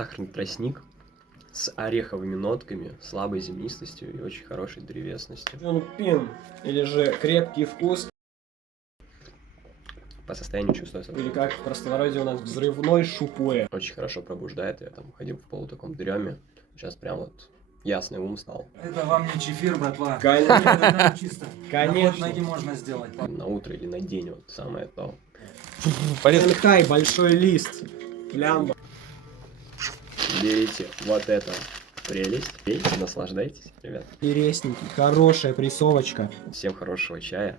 сахарный тростник с ореховыми нотками, слабой землистостью и очень хорошей древесностью. Пин, или же крепкий вкус, По состоянию чувствую или как в простонародье у нас взрывной шупуэ. очень хорошо пробуждает. Я там ходил в полу таком дреме. Сейчас прям вот ясный ум стал. Это вам не чефир, братва. Конечно. Это чисто. Конечно. На ход ноги можно сделать. На утро или на день вот самое то. Энхай, большой лист. Лямба. Берите вот это прелесть, пейте, наслаждайтесь, ребят. Интересненький, хорошая прессовочка. Всем хорошего чая.